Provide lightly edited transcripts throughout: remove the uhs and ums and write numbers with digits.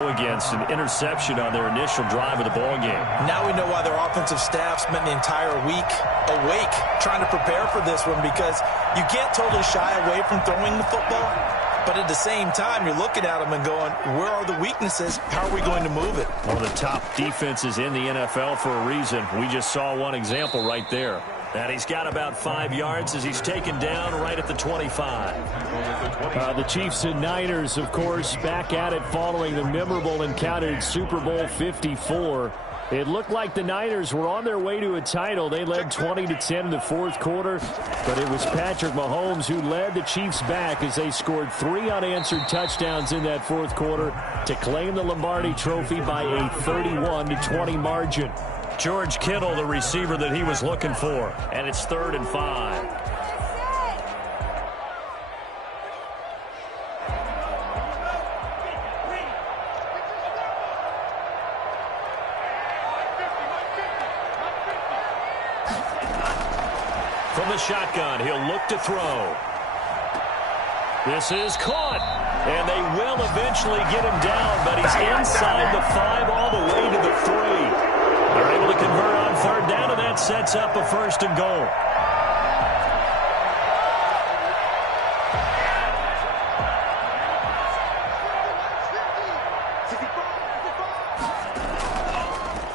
against an interception on their initial drive of the ball game. Now we know why their offensive staff spent the entire week awake trying to prepare for this one, because you can't totally shy away from throwing the football, but at the same time you're looking at them and going, where are the weaknesses? How are we going to move it? One of the top defenses in the NFL for a reason. We just saw one example right there. And he's got about 5 yards as he's taken down right at the 25. The Chiefs and Niners, of course, back at it following the memorable encounter in Super Bowl 54. It looked like the Niners were on their way to a title. They led 20-10 in the fourth quarter, but it was Patrick Mahomes who led the Chiefs back as they scored 3 unanswered touchdowns in that fourth quarter to claim the Lombardi Trophy by a 31-20 margin. George Kittle, the receiver that he was looking for, and it's 3rd and 5. From the shotgun, he'll look to throw. This is caught, and they will eventually get him down, but he's inside the 5 all the way to the 3. They're able to convert on 3rd down, and that sets up a 1st and goal.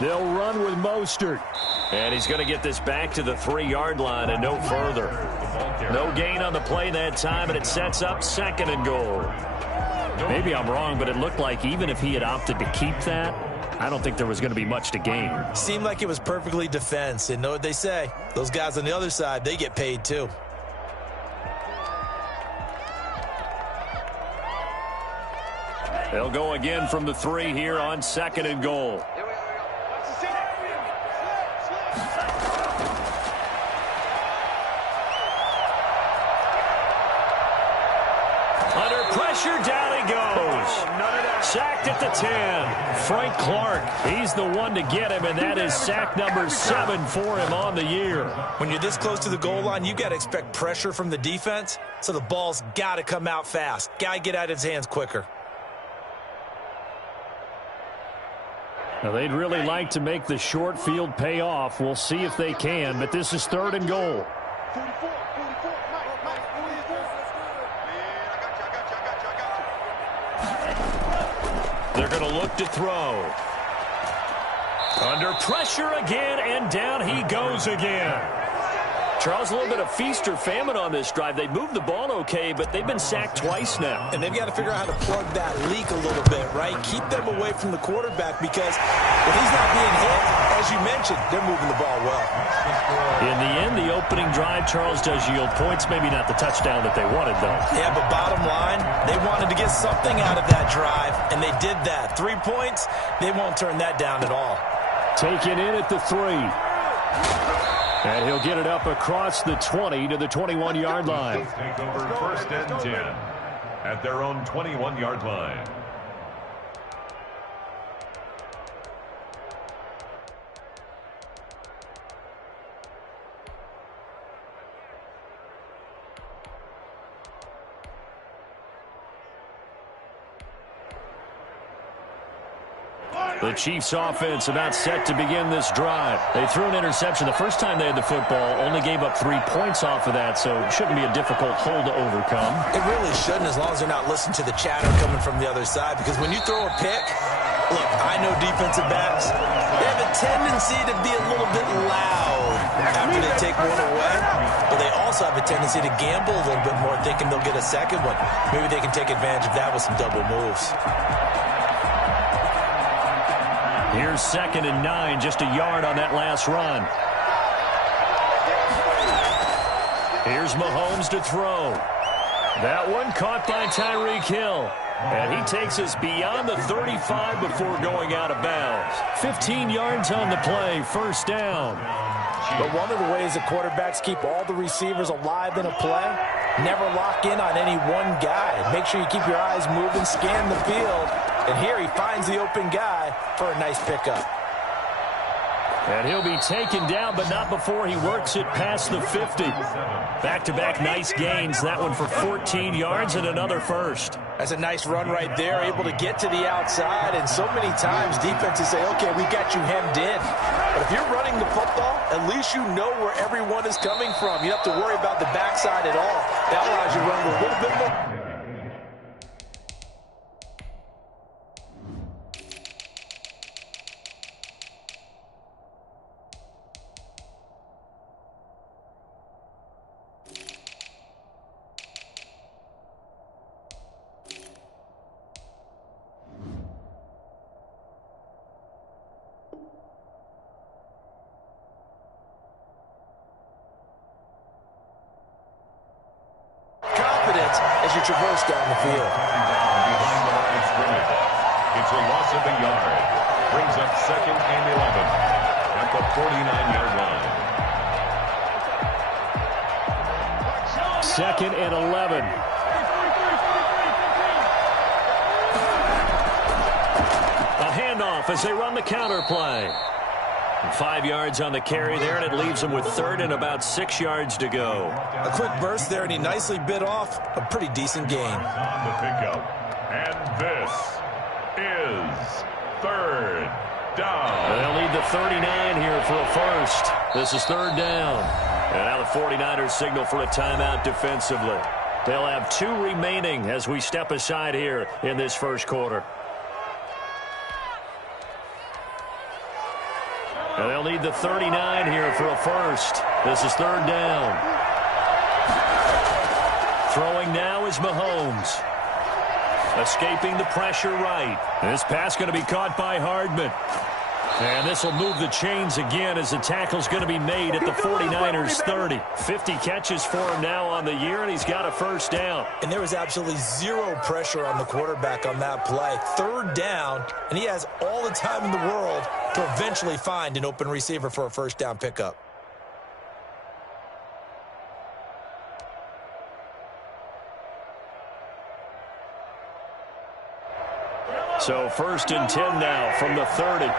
They'll run with Mostert. And he's going to get this back to the 3-yard line and no further. No gain on the play that time, and it sets up 2nd and goal. Maybe I'm wrong, but it looked like even if he had opted to keep that, I don't think there was going to be much to gain. Seemed like it was perfectly defense. And know what they say? Those guys on the other side, they get paid too. They'll go again from the 3 here on 2nd and goal. Under pressure, down he goes. Sacked at the 10. Frank Clark, he's the one to get him, and that is sack number 7 for him on the year. When you're this close to the goal line, you got to expect pressure from the defense, so the ball's got to come out fast. Got to get out of his hands quicker. Now, they'd really like to make the short field pay off. We'll see if they can, but this is 3rd and goal. They're going to look to throw. Under pressure again, and down he goes again. Charles, a little bit of feast or famine on this drive. They moved the ball okay, but they've been sacked twice now. And they've got to figure out how to plug that leak a little bit, right? Keep them away from the quarterback, because if he's not being hit, as you mentioned, they're moving the ball well. In the end, the opening drive, Charles, does yield points. Maybe not the touchdown that they wanted, though. Yeah, but bottom line, they wanted to get something out of that drive, and they did that. 3 points, they won't turn that down at all. Taken in at the 3. And he'll get it up across the 20 to the 21-yard line. Take over 1st and 10 at their own 21-yard line. The Chiefs offense about set to begin this drive. They threw an interception the first time they had the football, only gave up 3 points off of that, so it shouldn't be a difficult hole to overcome. It really shouldn't, as long as they're not listening to the chatter coming from the other side, because when you throw a pick, look, I know defensive backs, they have a tendency to be a little bit loud after they take one away, but they also have a tendency to gamble a little bit more, thinking they'll get a second one. Maybe they can take advantage of that with some double moves. Here's 2nd and 9, just a yard on that last run. Here's Mahomes to throw. That one caught by Tyreek Hill. And he takes us beyond the 35 before going out of bounds. 15 yards on the play, 1st down. But one of the ways that quarterbacks keep all the receivers alive in a play, never lock in on any one guy. Make sure you keep your eyes moving, scan the field. And here he finds the open guy for a nice pickup. And he'll be taken down, but not before he works it past the 50. Back-to-back nice gains. That one for 14 yards and another first. That's a nice run right there, able to get to the outside. And so many times defenses say, okay, we got you hemmed in. But if you're running the football, at least you know where everyone is coming from. You don't have to worry about the backside at all. That allows you to run a little bit more. As you traverse down the field. It's a loss of a yard. Brings up 2nd and 11 at the 49-yard line. 2nd and 11. A handoff as they run the counter play. 5 yards on the carry there, and it leaves them with 3rd and about 6 yards to go. A quick burst there, and he nicely bit off a pretty decent gain. On the pickup, and this is 3rd down. They'll need the 39 here for a first. This is 3rd down. And now the 49ers signal for a timeout defensively. They'll have 2 remaining as we step aside here in this first quarter. And they'll need the 39 here for a first. This is 3rd down. Throwing now is Mahomes. Escaping the pressure right. This pass going to be caught by Hardman. And this will move the chains again as the tackle's going to be made at the 49ers 30. 50 catches for him now on the year, and he's got a first down. And there was absolutely zero pressure on the quarterback on that play. 3rd down, and he has all the time in the world to eventually find an open receiver for a first down pickup. So 1st and 10 now from the 30.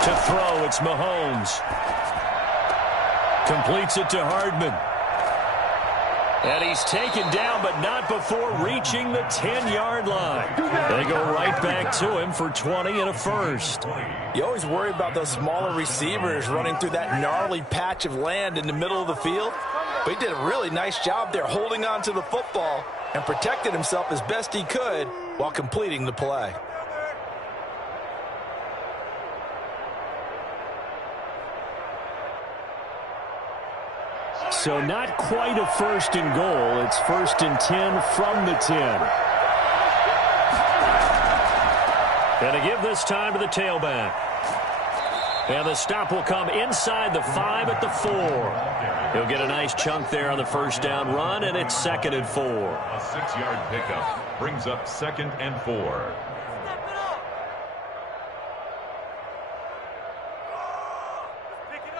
To throw, it's Mahomes. Completes it to Hardman. And he's taken down, but not before reaching the 10-yard line. They go right back to him for 20 and a first. You always worry about those smaller receivers running through that gnarly patch of land in the middle of the field. But he did a really nice job there holding on to the football and protected himself as best he could while completing the play. So not quite a 1st and goal. It's 1st and 10 from the 10. And to give this time to the tailback. And the stop will come inside the 5 at the 4. He'll get a nice chunk there on the first down run, and it's 2nd and 4. A 6-yard pickup brings up 2nd and 4.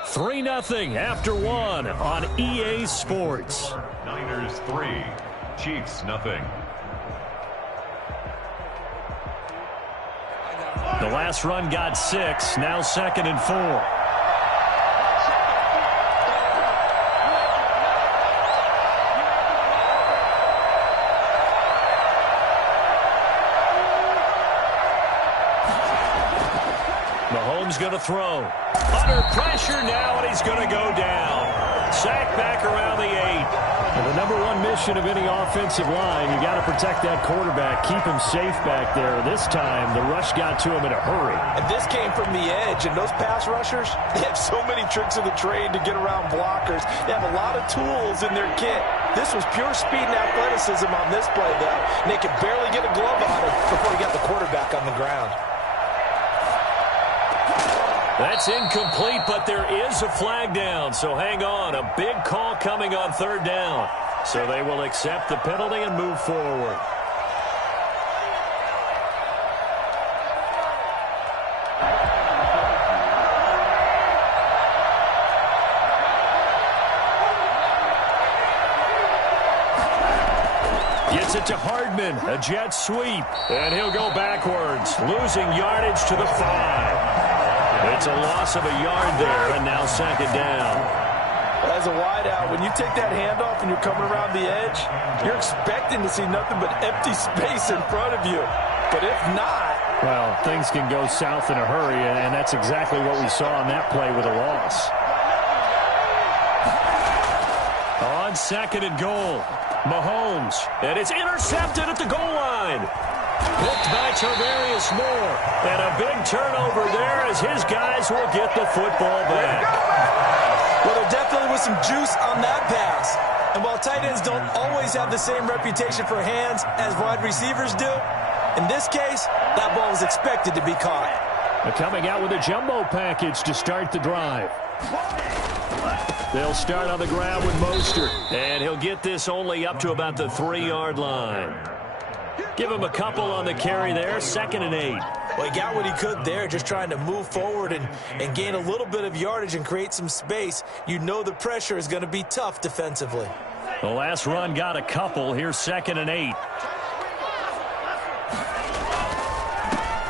Three 0 after 1 on EA Sports. Niners 3, Chiefs 0. The last run got 6, now 2nd and 4. Mahomes going to throw. Under pressure now, and he's going to go down. Sacked back around the 8. And the #1 mission of any offensive line, you got to protect that quarterback, keep him safe back there. This time, the rush got to him in a hurry. And this came from the edge, and those pass rushers, they have so many tricks of the trade to get around blockers. They have a lot of tools in their kit. This was pure speed and athleticism on this play, though. And they could barely get a glove on him before he got the quarterback on the ground. That's incomplete, but there is a flag down, so hang on. A big call coming on 3rd down. So they will accept the penalty and move forward. Gets it to Hardman. A jet sweep. And he'll go backwards, losing yardage to the 5. It's a loss of a yard there, and now second down. As a wideout, when you take that handoff and you're coming around the edge, you're expecting to see nothing but empty space in front of you. But if not... Well, things can go south in a hurry, and that's exactly what we saw on that play with a loss. On second and goal, Mahomes, and it's intercepted at the goal line. Picked by Tarvarius Moore, and a big turnover there as his guys will get the football back. Well, there definitely was some juice on that pass. And while tight ends don't always have the same reputation for hands as wide receivers do, in this case, that ball was expected to be caught. They're coming out with a jumbo package to start the drive. They'll start on the ground with Mostert, and he'll get this only up to about the 3-yard line. Give him a couple on the carry there, 2nd and 8. Well, he got what he could there, just trying to move forward and gain a little bit of yardage and create some space. You know the pressure is going to be tough defensively. The last run got a couple. Here's 2nd and 8.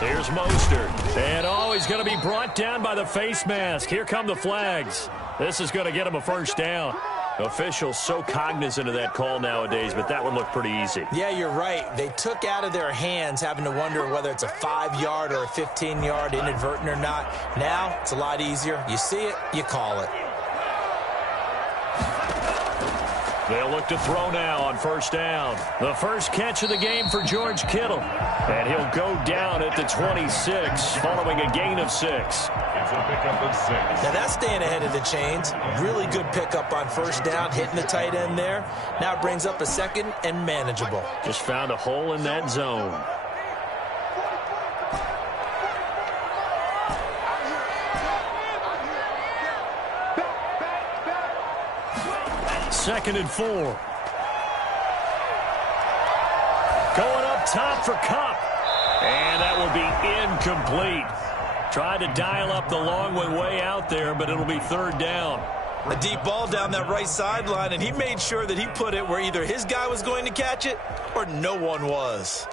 Here's Mostert. And he's going to be brought down by the face mask. Here come the flags. This is going to get him a first down. Officials so cognizant of that call nowadays, but that one looked pretty easy. Yeah, you're right. They took out of their hands having to wonder whether it's a 5-yard or a 15-yard inadvertent or not. Now, it's a lot easier. You see it, you call it. They'll look to throw now on first down. The first catch of the game for George Kittle. And he'll go down at the 26, following a gain of 6. It's a pickup of 6. Now that's staying ahead of the chains. Really good pickup on first down, hitting the tight end there. Now it brings up a 2nd and manageable. Just found a hole in that zone. Second and 4. Going up top for Kupp. And that will be incomplete. Tried to dial up the long one way out there, but it'll be 3rd down. A deep ball down that right sideline, and he made sure that he put it where either his guy was going to catch it or no one was.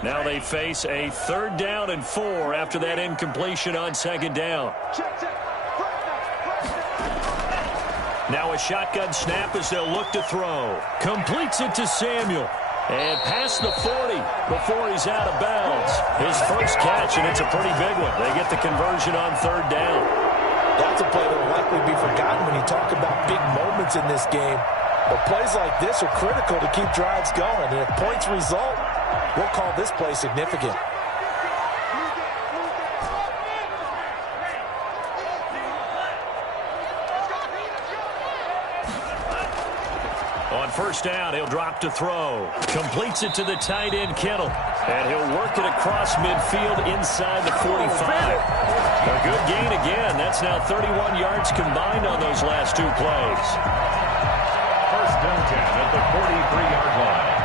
Now they face a 3rd down and 4 after that incompletion on 2nd down. Now a shotgun snap as they'll look to throw. Completes it to Samuel. And past the 40 before he's out of bounds. His first catch, and it's a pretty big one. They get the conversion on 3rd down. That's a play that will likely be forgotten when you talk about big moments in this game. But plays like this are critical to keep drives going. And if points result, we'll call this play significant. On first down, he'll drop to throw. Completes it to the tight end, Kittle. And he'll work it across midfield inside the 45. A good gain again. That's now 31 yards combined on those last 2 plays. First and 10 at the 43-yard line.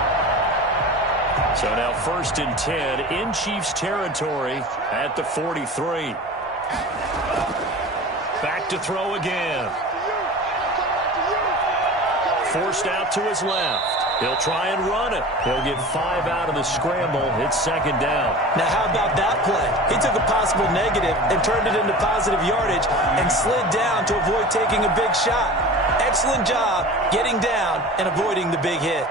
So now 1st and 10 in Chiefs territory at the 43. Back to throw again. Forced out to his left. He'll try and run it. He'll get 5 out of the scramble. It's 2nd down. Now how about that play? He took a possible negative and turned it into positive yardage and slid down to avoid taking a big shot. Excellent job getting down and avoiding the big hit.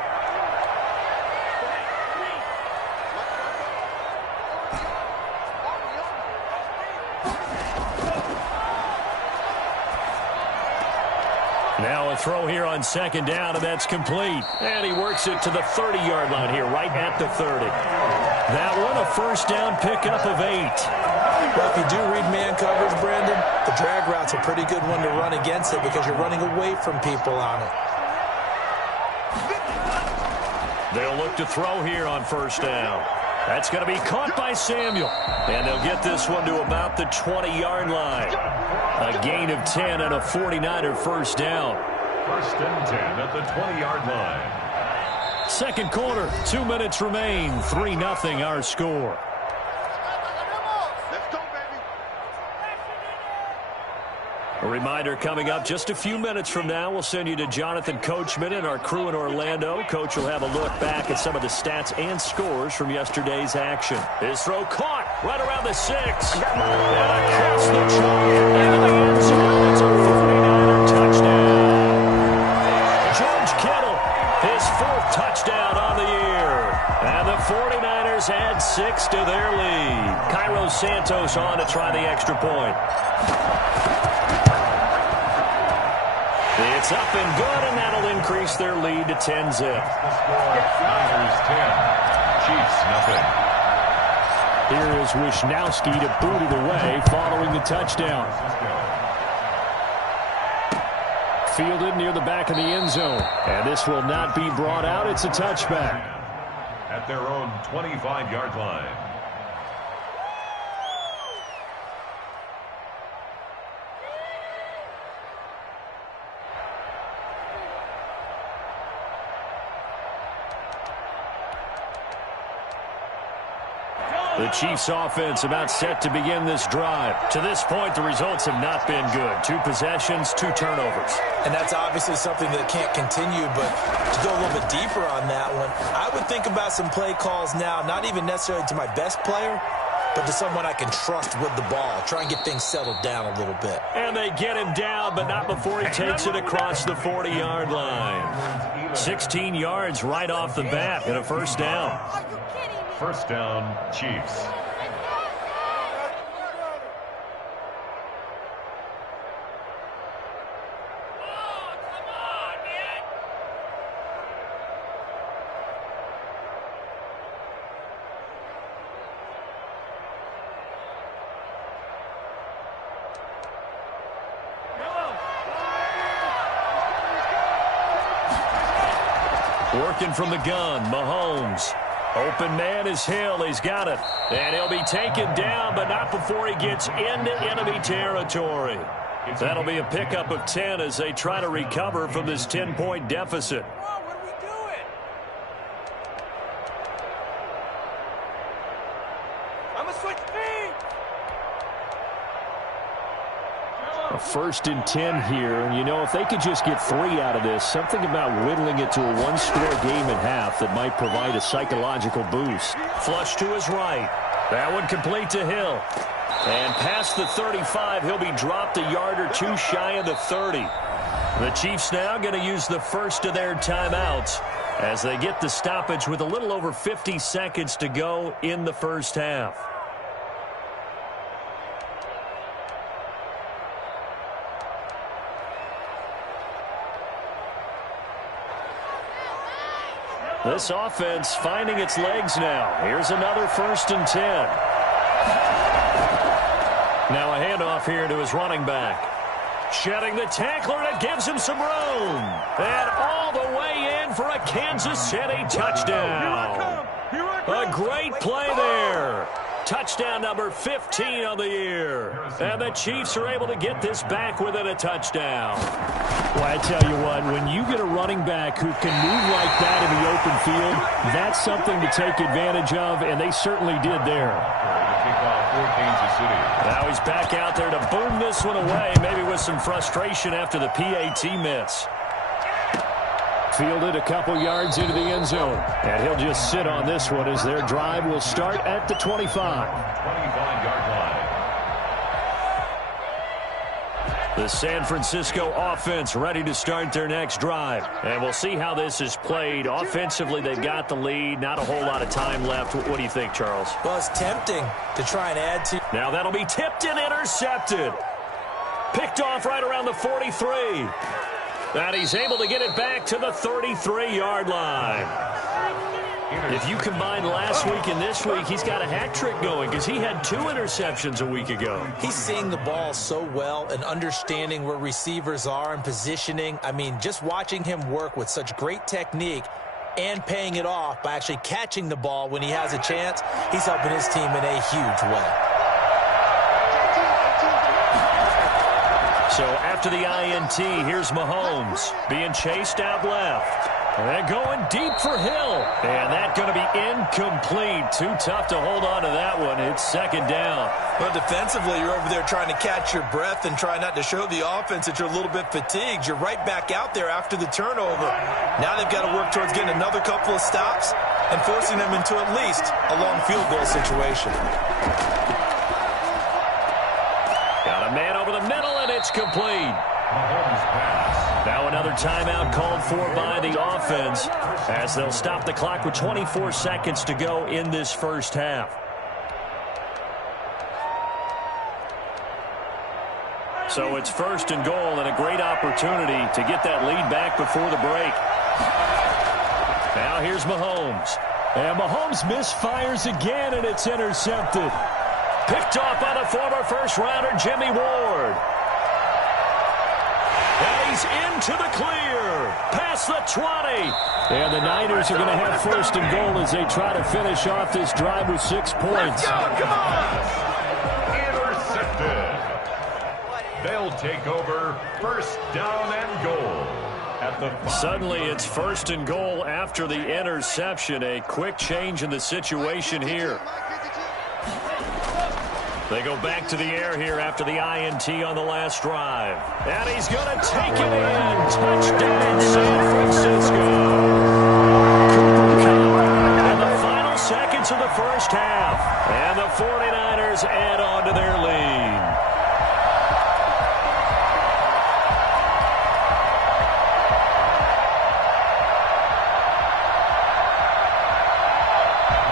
Now a throw here on 2nd down, and that's complete. And he works it to the 30-yard line here, right at the 30. That one, a first down pickup of 8. Well, if you do read man coverage, Brandon, the drag route's a pretty good one to run against it because you're running away from people on it. They'll look to throw here on first down. That's going to be caught by Samuel. And they'll get this one to about the 20-yard line. A gain of 10 and a 49er first down. First and 10 at the 20-yard line. Second quarter, 2 minutes remain. 3-0 our score. reminder coming up just a few minutes from now, we'll send you to Jonathan Coachman and our crew in Orlando. Coach will have a look back at some of the stats and scores from yesterday's action. His throw caught right around the 6. And across the chalk into the end zone. It's a 49er touchdown. George Kittle, his 4th touchdown on the year. And the 49ers add 6 to their lead. Cairo Santos on to try the extra point. It's up and good, and that'll increase their lead to 10-zip. Niners 10, Chiefs nothing. Here is Wisnowski to boot it away following the touchdown. Fielded near the back of the end zone. And this will not be brought out. It's a touchback. At their own 25-yard line. The Chiefs offense about set to begin this drive. To this point, the results have not been good. 2 possessions, 2 turnovers. And that's obviously something that can't continue, but to go a little bit deeper on that one, I would think about some play calls now, not even necessarily to my best player, but to someone I can trust with the ball. Try and get things settled down a little bit. And they get him down, but not before he takes it across the 40-yard line. 16 yards right off the bat and a first down. First down, Chiefs. Working from the gun, Mahomes. Open man is Hill. He's got it. And he'll be taken down, but not before he gets into enemy territory. That'll be a pickup of 10 as they try to recover from this 10-point deficit. What are we doing? I'm a switch speed. A 1st and 10 here, and you know, if they could just get 3 out of this, something about whittling it to a 1-score game at half that might provide a psychological boost. Flush to his right. That one complete to Hill. And past the 35, he'll be dropped a yard or 2 shy of the 30. The Chiefs now going to use the first of their timeouts as they get the stoppage with a little over 50 seconds to go in the first half. This offense finding its legs now. Here's another 1st and 10. Now a handoff here to his running back. Shedding the tackler, and it gives him some room. And all the way in for a Kansas City touchdown. A great play there. Touchdown number 15 on the year. And the Chiefs are able to get this back within a touchdown. Well, I tell you what, when you get a running back who can move like that in the open field, that's something to take advantage of, and they certainly did there. Now he's back out there to boom this one away, maybe with some frustration after the PAT miss. Fielded a couple yards into the end zone. And he'll just sit on this one as their drive will start at the 25. 25-yard line. The San Francisco offense ready to start their next drive. And we'll see how this is played. Offensively, they've got the lead. Not a whole lot of time left. What do you think, Charles? Well, it's tempting to try and add to. Now that'll be tipped and intercepted. Picked off right around the 43. And he's able to get it back to the 33-yard line. If you combine last week and this week, he's got a hat trick going because he had 2 interceptions a week ago. He's seeing the ball so well and understanding where receivers are and positioning. I mean, just watching him work with such great technique and paying it off by actually catching the ball when he has a chance, he's helping his team in a huge way. So after the INT, here's Mahomes being chased out left. And going deep for Hill. And that's going to be incomplete. Too tough to hold on to that one. It's second down. But defensively, you're over there trying to catch your breath and try not to show the offense that you're a little bit fatigued. You're right back out there after the turnover. Now they've got to work towards getting another couple of stops and forcing them into at least a long field goal situation. Got a man over the middle, and it's complete. Now another timeout called for by the offense as they'll stop the clock with 24 seconds to go in this first half. So it's first and goal and a great opportunity to get that lead back before the break. Now here's Mahomes. And Mahomes misfires again, and it's intercepted. Picked off by the former first-rounder Jimmy Ward. And he's into the clear. Past the 20. And the Niners are going to have first and goal as they try to finish off this drive with 6 points. Let's go, come on! Intercepted. They'll take over first down and goal. At the Suddenly it's first and goal after the interception. A quick change in the situation here. They go back to the air here after the INT on the last drive. And he's going to take it in. Touchdown, San Francisco. Cooper Kupp in the final seconds of the first half. And the 49ers add on to their lead.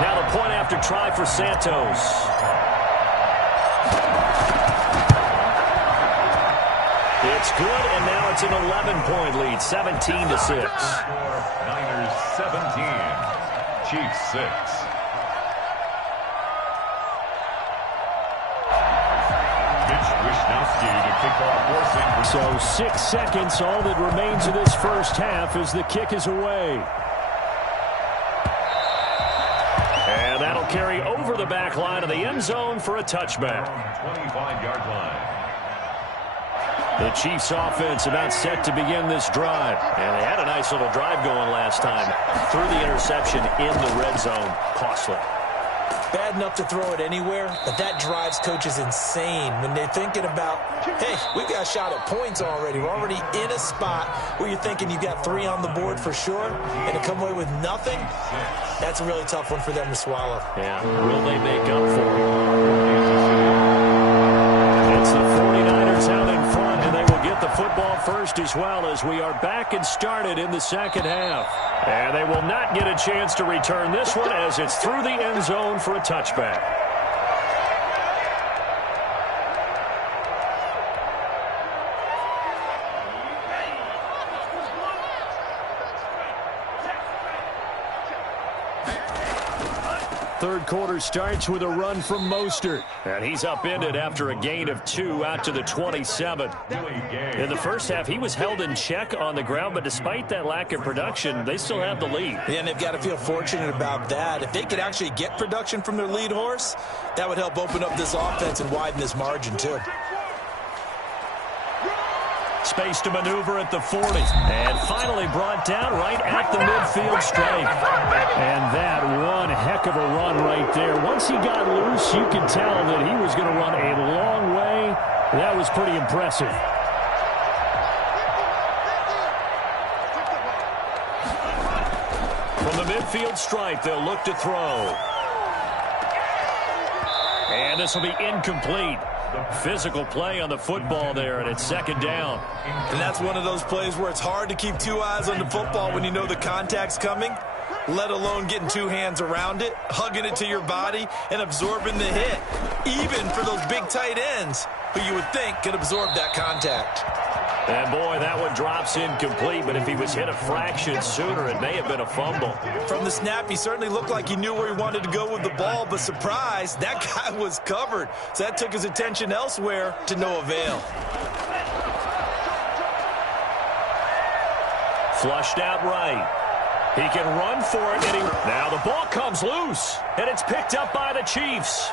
Now the point after try for Santos. It's good, and now it's an 11-point lead, 17-6. Niners 17, Chiefs 6. Mitch Wishnowsky to kick off forcing. So 6 seconds, all that remains of this first half as the kick is away. And that'll carry over the back line of the end zone for a touchback. 25-yard line. The Chiefs offense about set to begin this drive. And they had a nice little drive going last time. Through the interception in the red zone. Costly. Bad enough to throw it anywhere, but that drives coaches insane when they're thinking about, hey, we've got a shot at points already. We're already in a spot where you're thinking you've got 3 on the board for sure, and to come away with nothing, that's a really tough one for them to swallow. Yeah, will they make up for it? It's the 49ers out in front, and they will get the football first as well as we are back and started in the second half. And they will not get a chance to return this one as it's through the end zone for a touchback. Third quarter starts with a run from Mostert. And he's upended after a gain of 2 out to the 27. In the first half, he was held in check on the ground, but despite that lack of production, they still have the lead. Yeah, and they've got to feel fortunate about that. If they could actually get production from their lead horse, that would help open up this offense and widen this margin, too. Space to maneuver at the 40. And finally brought down right at the midfield stripe. And that one heck of a run right there. Once he got loose, you could tell that he was going to run a long way. That was pretty impressive. From the midfield stripe, they'll look to throw. And this will be incomplete. Physical play on the football there, and it's second down. And that's one of those plays where it's hard to keep 2 eyes on the football when you know the contact's coming, let alone getting 2 hands around it, hugging it to your body, and absorbing the hit, even for those big tight ends who you would think could absorb that contact. And, boy, that one drops incomplete, but if he was hit a fraction sooner, it may have been a fumble. From the snap, he certainly looked like he knew where he wanted to go with the ball, but surprise, that guy was covered. So that took his attention elsewhere to no avail. Flushed out right. He can run for it, and now the ball comes loose, and it's picked up by the Chiefs.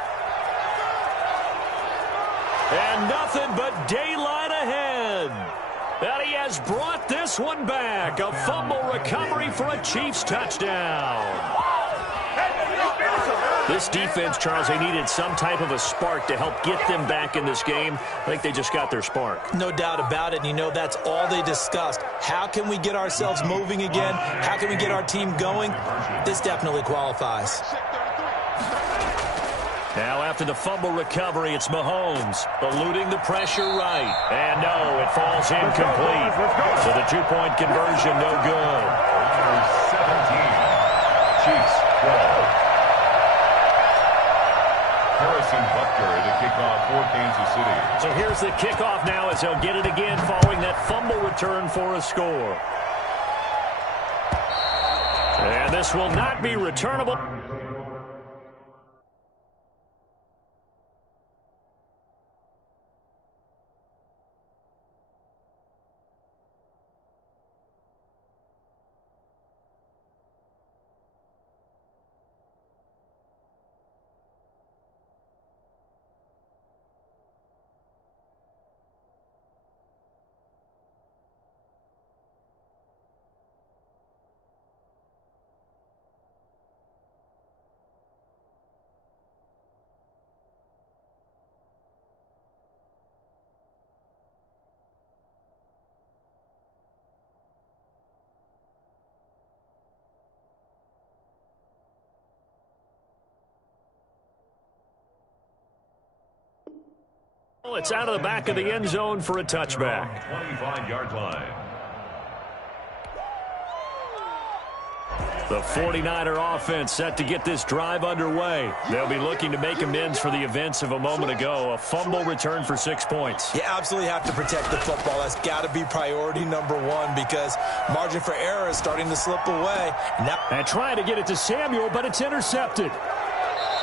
And nothing but daylight ahead. And he has brought this one back. A fumble recovery for a Chiefs touchdown. This defense, Charles, they needed some type of a spark to help get them back in this game. I think they just got their spark. No doubt about it. And, you know, that's all they discussed. How can we get ourselves moving again? How can we get our team going? This definitely qualifies. Now after the fumble recovery, it's Mahomes eluding the pressure right. And no, it falls incomplete. So the two-point conversion no good. 17, Chiefs 12. Harrison Butker to kick off for Kansas City. So here's the kickoff now as they'll get it again following that fumble return for a score. And this will not be returnable. It's out of the back of the end zone for a touchback. 25-yard line. The 49er offense set to get this drive underway. They'll be looking to make amends for the events of a moment ago. A fumble return for 6 points. You absolutely have to protect the football. That's got to be priority number one because margin for error is starting to slip away. And trying to get it to Samuel, but it's intercepted.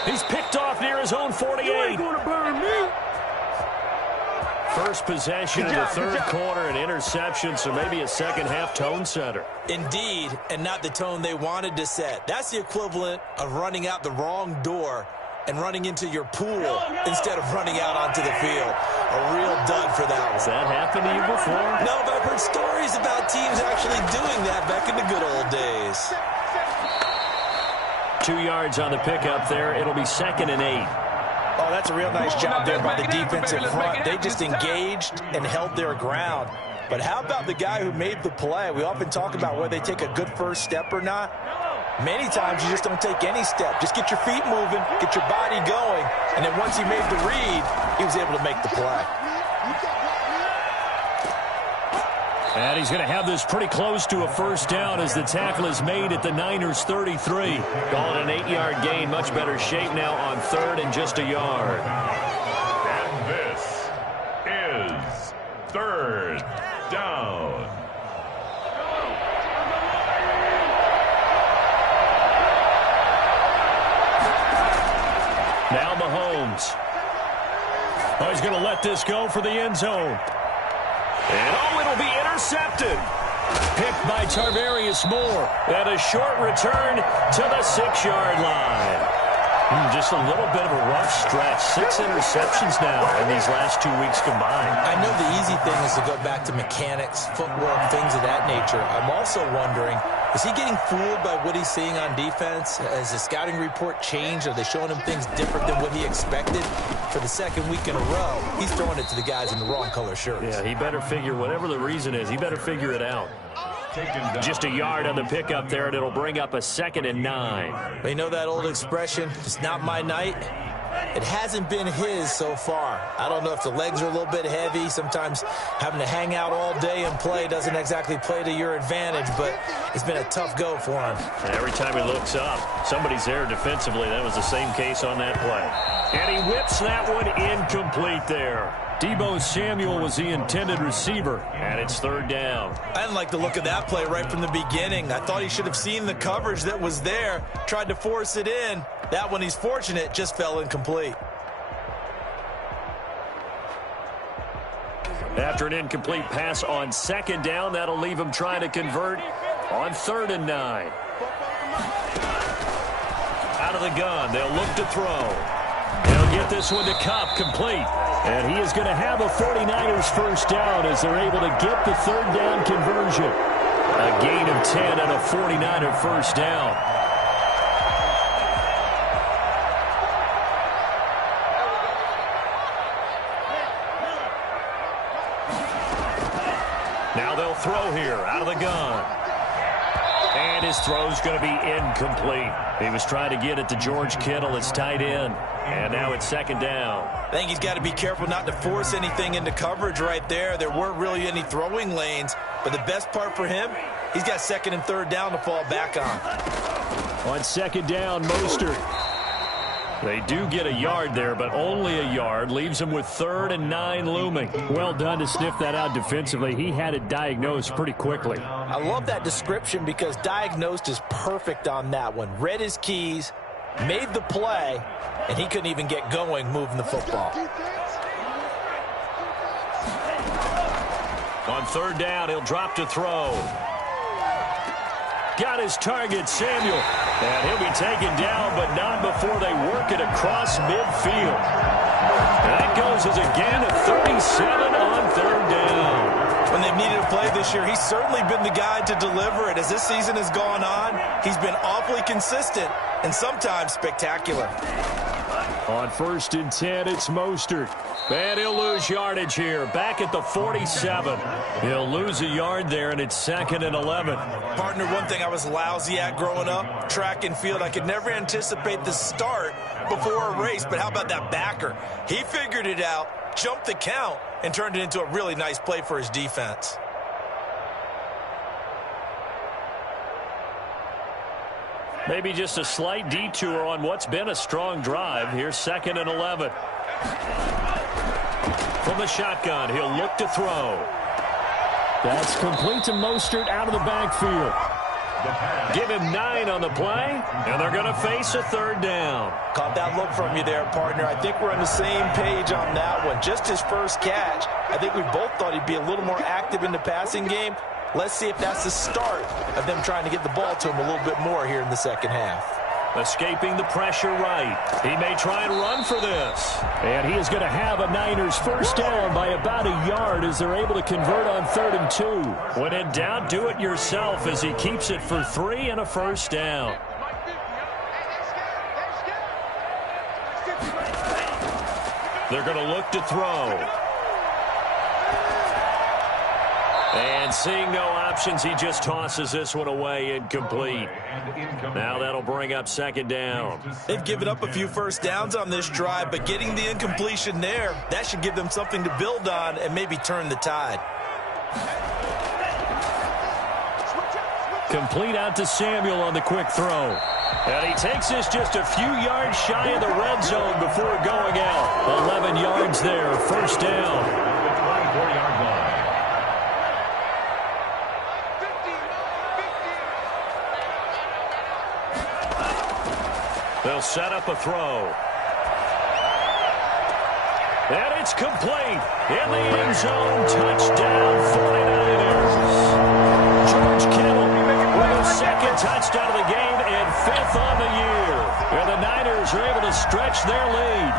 He's picked off near his own 48. You ain't gonna burn me. First possession of the third quarter, an interception, so maybe a second-half tone setter. Indeed, and not the tone they wanted to set. That's the equivalent of running out the wrong door and running into your pool instead of running out onto the field. A real dud for that one. Has that happened to you before? No, but I've heard stories about teams actually doing that back in the good old days. 2 yards on the pickup there. It'll be 2nd and 8. Oh, that's a real nice job there by the defensive front. They just engaged and held their ground. But how about the guy who made the play? We often talk about whether they take a good first step or not. Many times you just don't take any step. Just get your feet moving, get your body going, and then once he made the read, he was able to make the play. And he's going to have this pretty close to a first down as the tackle is made at the Niners' 33. Call it an 8-yard gain. Much better shape now on 3rd and just a yard. And this is 3rd down. Now Mahomes. Oh, he's going to let this go for the end zone. And oh, it'll be intercepted. Picked by Tarvarius Moore. And a short return to the 6-yard line. Just a little bit of a rough stretch. 6 interceptions now in these last 2 weeks combined. I know the easy thing is to go back to mechanics, footwork, things of that nature. I'm also wondering, is he getting fooled by what he's seeing on defense? Has the scouting report changed? Are they showing him things different than what he expected? For the second week in a row, he's throwing it to the guys in the wrong color shirts. Yeah, he better figure, whatever the reason is, he better figure it out. Just a yard on the pickup there, and it'll bring up a 2nd and 9. You know that old expression, it's not my night? It hasn't been his so far. I don't know if the legs are a little bit heavy. Sometimes having to hang out all day and play doesn't exactly play to your advantage, but it's been a tough go for him. And every time he looks up, somebody's there defensively. That was the same case on that play. And he whips that one incomplete there. Deebo Samuel was the intended receiver, and it's 3rd down. I didn't like the look of that play right from the beginning. I thought he should have seen the coverage that was there, tried to force it in. That one, he's fortunate, just fell incomplete. After an incomplete pass on 2nd down, that'll leave him trying to convert on 3rd and 9. Out of the gun, they'll look to throw. He'll get this one to Kupp, complete. And he is going to have a 49ers first down as they're able to get the third down conversion. A gain of 10 and a 49er first down. Now they'll throw here out of the gun. And his throw's going to be incomplete. He was trying to get it to George Kittle, his tight end. And now it's second down. I think he's got to be careful not to force anything into coverage right there. There weren't really any throwing lanes. But the best part for him, he's got second and third down to fall back on. On second down, Mostert. They do get a yard there, but only a yard. Leaves them with 3rd and 9 looming. Well done to sniff that out defensively. He had it diagnosed pretty quickly. I love that description because diagnosed is perfect on that one. Read his keys, made the play, and he couldn't even get going moving the football. On third down, he'll drop to throw. Got his target, Samuel. And he'll be taken down, but not before they work it across midfield. That goes as a gain of 37 on third down. When they've needed a play this year, he's certainly been the guy to deliver it. As this season has gone on, he's been awfully consistent and sometimes spectacular. On 1st and 10, it's Mostert. And he'll lose yardage here. Back at the 47. He'll lose a yard there, and it's 2nd and 11. Partner, one thing I was lousy at growing up, track and field. I could never anticipate the start before a race, but how about that backer? He figured it out, jumped the count, and turned it into a really nice play for his defense. Maybe just a slight detour on what's been a strong drive. Here's 2nd and 11. From the shotgun, he'll look to throw. That's complete to Mostert out of the backfield. Give him 9 on the play, and they're going to face a third down. Caught that look from you there, partner. I think we're on the same page on that one. Just his first catch. I think we both thought he'd be a little more active in the passing game. Let's see if that's the start of them trying to get the ball to him a little bit more here in the second half. Escaping the pressure right. He may try and run for this. And he is going to have a Niners first down by about a yard as they're able to convert on 3rd and 2. When in doubt, do it yourself as he keeps it for 3 and a first down. They're going to look to throw. And seeing no options, he just tosses this one away incomplete. Now that'll bring up 2nd down. They've given up a few first downs on this drive, but getting the incompletion there, that should give them something to build on and maybe turn the tide. Complete out to Samuel on the quick throw. And he takes this just a few yards shy of the red zone before going out. 11 yards there, first down. 24-yard line. They'll set up a throw. And it's complete. In the end zone, touchdown 49ers. George Kittle with his 2nd touchdown of the game and 5th on the year. And the Niners are able to stretch their lead.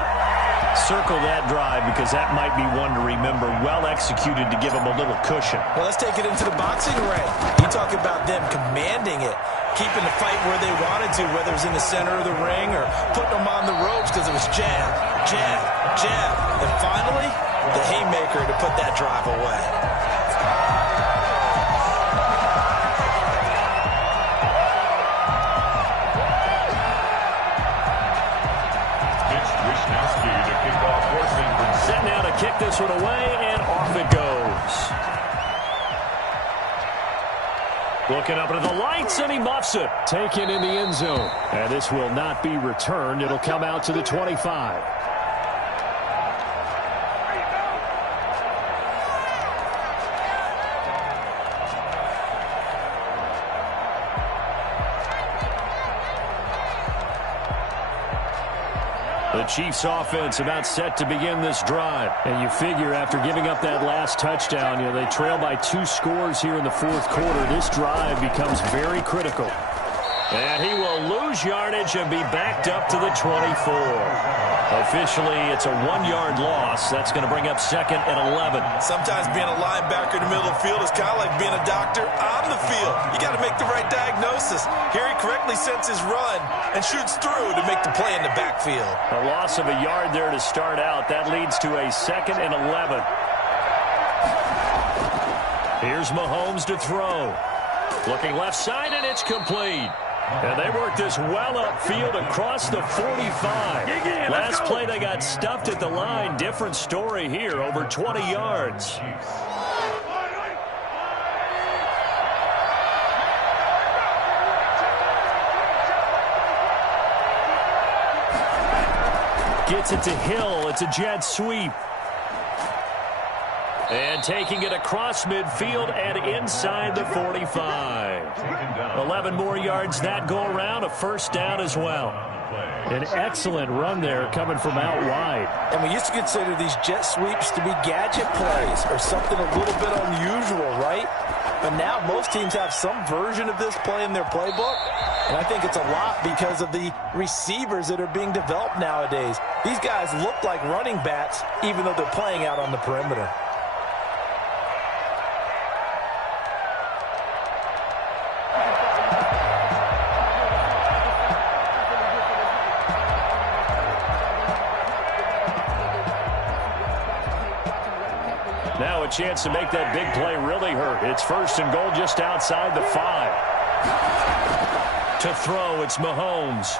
Circle that drive because that might be one to remember. Well executed to give them a little cushion. Well, let's take it into the boxing ring. You talk about them commanding it, keeping the fight where they wanted to, whether it was in the center of the ring or putting them on the ropes because it was jab, jab, jab. And finally, the haymaker to put that drive away. Set now to kick this one away, and off it goes. Looking up into the lights, and he muffs it. Taken in the end zone. And this will not be returned. It'll come out to the 25. The Chiefs offense about set to begin this drive. And you figure after giving up that last touchdown, they trail by 2 scores here in the 4th quarter. This drive becomes very critical. And he will lose yardage and be backed up to the 24. A officially, it's a 1-yard loss. That's going to bring up 2nd and 11. Sometimes being a linebacker in the middle of the field is kind of like being a doctor on the field. You got to make the right diagnosis. Here he correctly sets his run and shoots through to make the play in the backfield. A loss of a yard there to start out. That leads to a 2nd and 11. Here's Mahomes to throw. Looking left side, and it's complete. And they worked this well upfield across the 45. Last play, they got stuffed at the line. Different story here, over 20 yards. Gets it to Hill. It's a jet sweep. And taking it across midfield and inside the 45. 11 more yards that go around. A first down as well. An excellent run there coming from out wide. And we used to consider these jet sweeps to be gadget plays or something a little bit unusual, right? But now most teams have some version of this play in their playbook. And I think it's a lot because of the receivers that are being developed nowadays. These guys look like running backs even though they're playing out on the perimeter. Now a chance to make that big play really hurt. It's 1st and goal just outside the 5. To throw, it's Mahomes.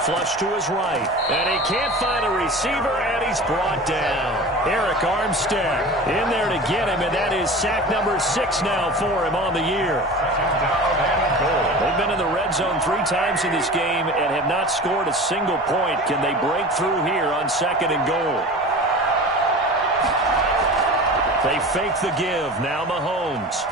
Flush to his right. And he can't find a receiver, and he's brought down. Eric Armstead in there to get him, and that is sack number 6 now for him on the year. They've been in the red zone 3 times in this game and have not scored a single point. Can they break through here on 2nd and goal? They fake the give. Now Mahomes.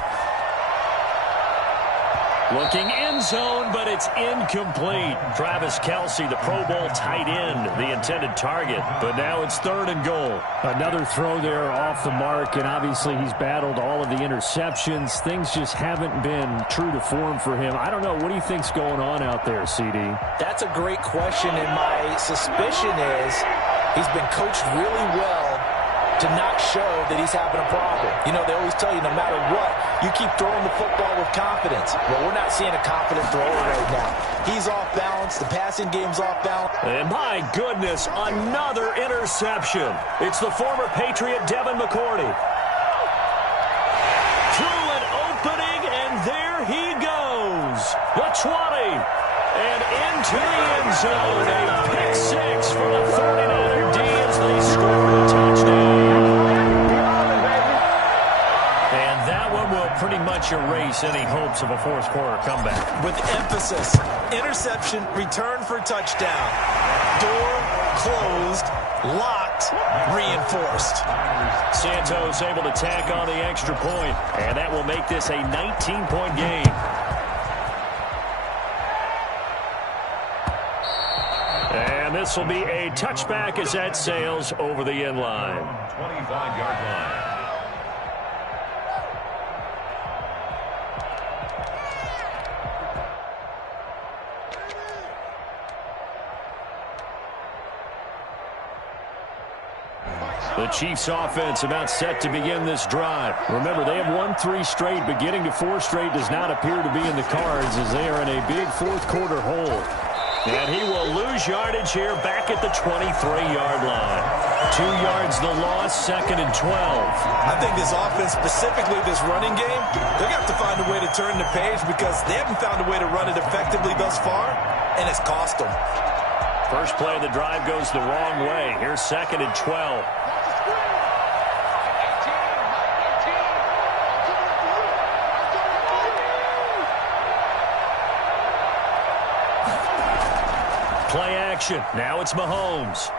Looking end zone, but it's incomplete. Travis Kelce, the Pro Bowl tight end, the intended target. But now it's 3rd and goal. Another throw there off the mark, and obviously he's battled all of the interceptions. Things just haven't been true to form for him. I don't know. What do you think's going on out there, CD? That's a great question, and my suspicion is he's been coached really well to not show that he's having a problem. You know, they always tell you no matter what, you keep throwing the football with confidence. Well, we're not seeing a confident thrower right now. He's off balance. The passing game's off balance. And my goodness, another interception. It's the former Patriot Devin McCourty. Through an opening, and there he goes. The 20. And into the end zone. A pick 6 for the 49er D as they score a touchdown. And that one will pretty much erase any hopes of a fourth-quarter comeback. With emphasis, interception, return for touchdown. Door closed, locked, reinforced. Santos able to tack on the extra point, and that will make this a 19-point game. And this will be a touchback as that sails over the end line. 25-yard line. The Chiefs offense about set to begin this drive. Remember, they have won 3 straight, but getting to 4 straight does not appear to be in the cards as they are in a big fourth-quarter hole. And he will lose yardage here back at the 23-yard line. 2 yards the loss, 2nd and 12. I think this offense, specifically this running game, they're going to have to find a way to turn the page because they haven't found a way to run it effectively thus far, and it's cost them. First play of the drive goes the wrong way. Here's 2nd and 12. Play action. Now it's Mahomes.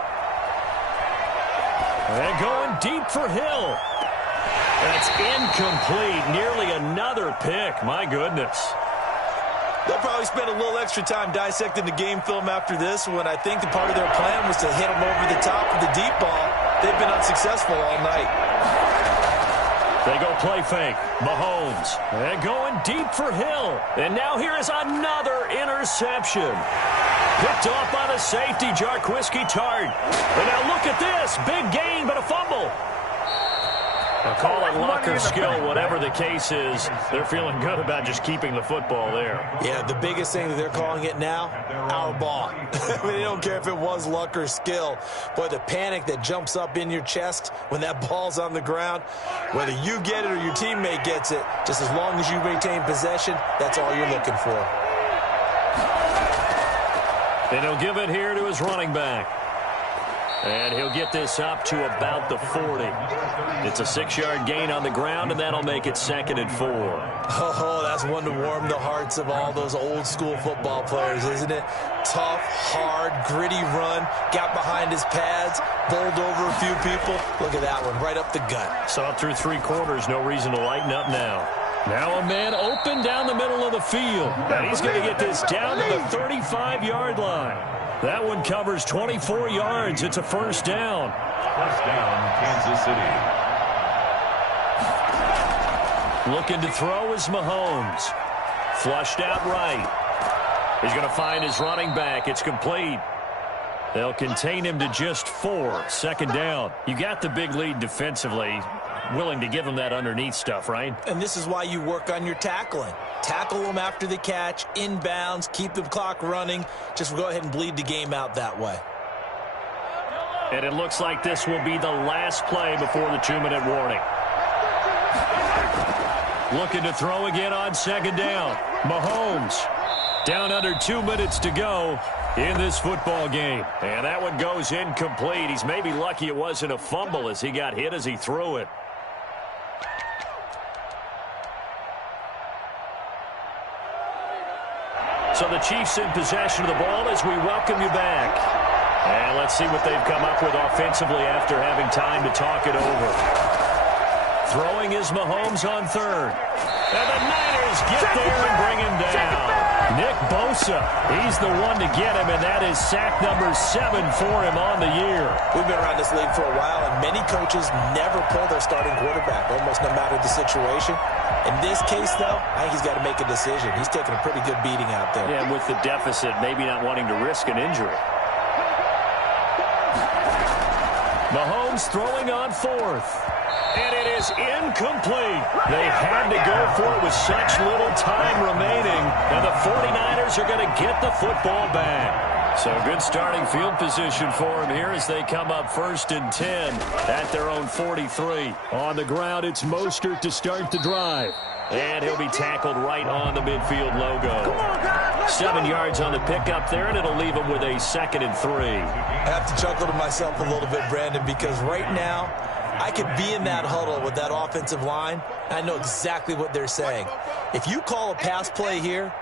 And going deep for Hill. That's incomplete. Nearly another pick. My goodness. They'll probably spend a little extra time dissecting the game film after this when I think the part of their plan was to hit them over the top with the deep ball. They've been unsuccessful all night. They go play fake. Mahomes. And going deep for Hill. And now here is another interception. Picked off by the safety, Jarquiski Tart. And now look at this. Big gain, but a fumble. I'll call it luck or skill, whatever the case is. They're feeling good about just keeping the football there. Yeah, the biggest thing that they're calling it now, our ball. I mean, they don't care if it was luck or skill. Boy, the panic that jumps up in your chest when that ball's on the ground, whether you get it or your teammate gets it, just as long as you maintain possession, that's all you're looking for. And he'll give it here to his running back. And he'll get this up to about the 40. It's a 6-yard gain on the ground, and that'll make it 2nd and 4. Oh, that's one to warm the hearts of all those old-school football players, isn't it? Tough, hard, gritty run, got behind his pads, bowled over a few people. Look at that one, right up the gut. Saw it through 3 quarters, no reason to lighten up now. Now a man open down the middle of the field. And he's going to get this down to the 35-yard line. That one covers 24 yards. It's a first down. First down, Kansas City. Looking to throw is Mahomes. Flushed out right. He's going to find his running back. It's complete. They'll contain him to just 4. 2nd down. You got the big lead defensively. Willing to give him that underneath stuff, right? And this is why you work on your tackling. Tackle them after the catch, inbounds, keep the clock running. Just go ahead and bleed the game out that way. And it looks like this will be the last play before the 2-minute warning. Looking to throw again on 2nd down. Mahomes. Down under 2 minutes to go in this football game. And that one goes incomplete. He's maybe lucky it wasn't a fumble as he got hit as he threw it. So the Chiefs in possession of the ball as we welcome you back. And let's see what they've come up with offensively after having time to talk it over. Throwing is Mahomes on 3rd. And the Niners get there and bring him down. Nick Bosa, he's the one to get him, and that is sack number 7 for him on the year. We've been around this league for a while, and many coaches never pull their starting quarterback, almost no matter the situation. In this case, though, I think he's got to make a decision. He's taking a pretty good beating out there. Yeah, with the deficit, maybe not wanting to risk an injury. Mahomes throwing on 4th. And it is incomplete. They had to go for it with such little time remaining. And the 49ers are going to get the football back. So good starting field position for him here as they come up 1st and 10 at their own 43. On the ground, it's Mostert to start the drive. And he'll be tackled right on the midfield logo. 7 yards on the pickup there, and it'll leave him with a 2nd and 3. I have to chuckle to myself a little bit, Brandon, because right now, I could be in that huddle with that offensive line. I know exactly what they're saying. If you call a pass play here,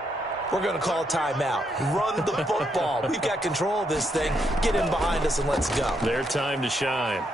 we're going to call a timeout. Run the football. We've got control of this thing. Get in behind us and let's go. Their time to shine.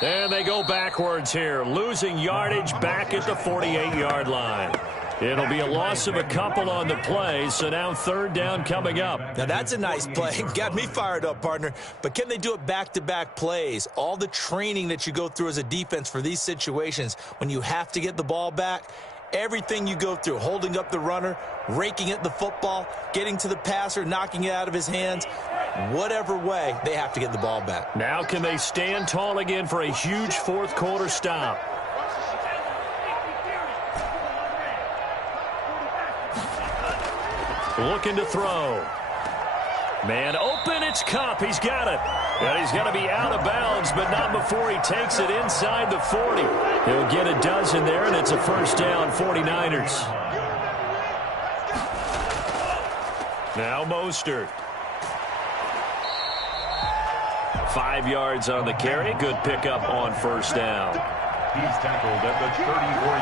And they go backwards here, losing yardage back at the 48-yard line. It'll be a loss of a couple on the play, so now 3rd down coming up. Now, that's a nice play. Got me fired up, partner. But can they do it back-to-back plays? All the training that you go through as a defense for these situations, when you have to get the ball back, everything you go through, holding up the runner, raking at the football, getting to the passer, knocking it out of his hands, whatever way, they have to get the ball back. Now can they stand tall again for a huge 4th quarter stop? Looking to throw. Man open, it's Kupp. He's got it. And he's going to be out of bounds, but not before he takes it inside the 40. He'll get a dozen there, and it's a first down, 49ers. Now Mostert. 5 yards on the carry. Good pickup on first down. He's tackled at the 34